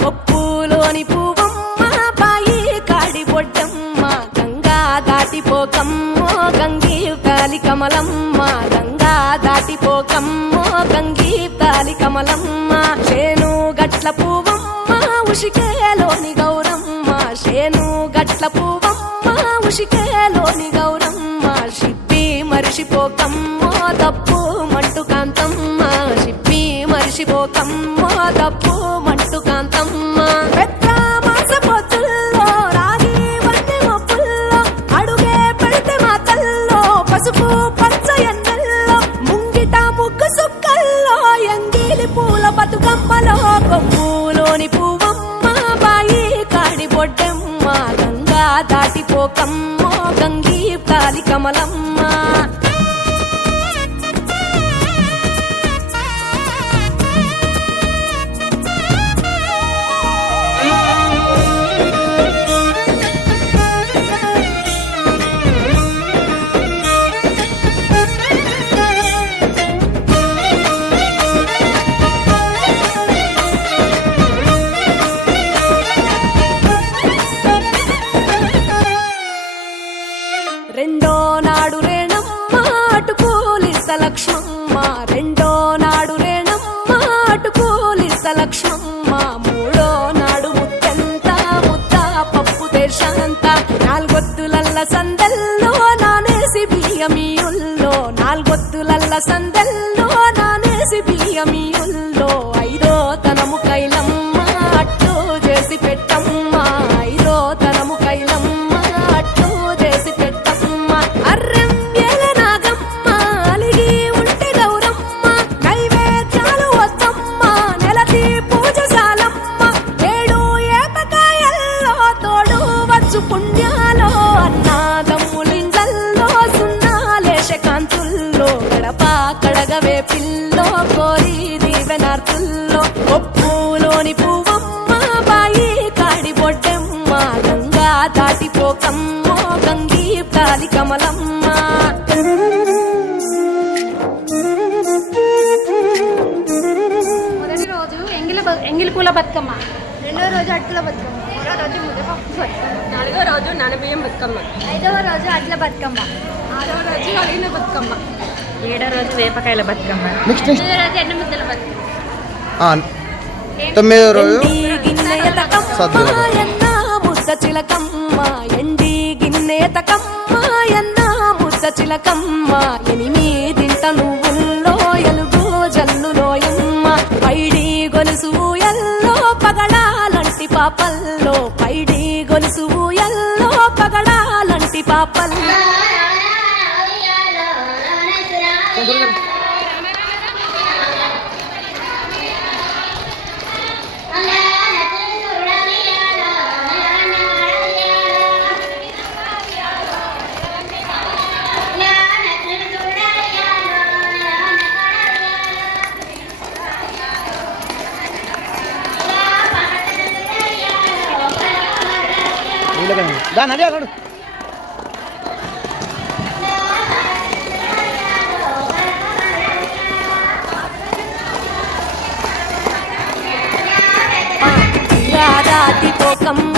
కొప్పులోని పువ్వమ్మ బాయి కాడి బొడ్డమ్మ గంగా దాటిపోకమ్మో గంగీ తాలి కమలమ్మ గంగా దాటిపోకమ్మో గంగీ తాలి కమలమ్మ శేను గట్ల పువ్వమ్మ ఉషికేలోని గౌరమ్మ శేను గట్ల పువ్వమ్మ ఉషికేలోని గౌరమ్మ షిప్పి మరిషిపోకమ్మో తప్పు మంటు కాంతమ్మ షిప్పి మరిషిపోకమ్మో తప్పు మంటు కాంతమ్మ పెద్ద మాస పొత్తుల్లో రాగి వన్నె మొప్పుల్లో అడుగే పెడితే మా తల్లో పసుపు పచ్చ ఎన్నెల్లో ముంగిట ముగ్గు సుక్కల్లో ఎంగిలి పూల బతుకమ్మలో కొప్పులోని పువ్వమ్మ బాయి కాడి బొడ్డమ్మ గంగా దాటిపోకమ్మో గంగీ తాలి కమలమ్మ రెండో నాడు రేణమ్మ అటుకూలిస్త లక్ష్మమ్మ రెండో నాడు రేణమ్మ అటుకూలిస్త లక్ష్మమ్మ మూడో నాడు ముత్తంత ముద్ద పప్పు దేశంత నాలుగొత్తులల్ల సందల్లో నానేసి బియ్యమియుల్లో నాలుగొత్తులల్ల సందల్లో నానేసి బియ్యమియుల్లో ఐదో తనము కైలమ్మ అట్టు చేసి పెట్టమ్మ ఐదో తనము కైలమ్మ అట్టు చేసి పెట్టమ్మ అర్రెం ఏల నాగమ్మ అలిగి ఉంటే గౌరమ్మ నైవేద్యాలు వద్దమ్మ నెలకి పూజశాలమ్మ ఏడు ఏపకాయల్లో తోడు వచ్చు పుణ్యాలో అన్నాదమ్ములింగల్లో సున్నాలేశ కాంతుల్లో గడప కడగవే పిల్లో కోరి దీవెనార్తుల్లో ఒప్పులోని పువ్వమ్మ బాయి కాడి బొడ్డమ్మ గంగా దాటిపోకమ్మో గంగీ తాలి కమలమ్మ మొదటి రోజు ఎంగిలి పూల బతుకమ్మ రెండో రోజు అట్ల బతుకమ్మ మూడో రోజు ముద్దపప్పు బతుకమ్మ నాలుగో రోజు నానబియ్యం బతుకమ్మ ఐదవ రోజు అట్ల బతుకమ్మ ఆరవ రోజు అలిగిన బతుకమ్మ ఏడో రోజు వేపకాయల బతుకమ్మ ఎనిమిదో రోజు ఎన్న ముద్దల బతుకమ్మ తొమ్మిదో రోజు గిన్నెతకమ్మ ఎన్న ముద్ద చిలకమ్మ ఎండి గిన్నెతకమ్మ ఎన్న ముద్ద చిలకమ్మ ఎనిమిదింట నువ్వుల్లో ఎలుగు జల్లులోయమ్మ పైడి గొలుసు ఎల్లో పగడాలంటి పాపల్లో పైడి గొలుసు ఎల్లో పగడాలంటి పాపల్లో నది అన్నాడు దాటిపోకమ్మ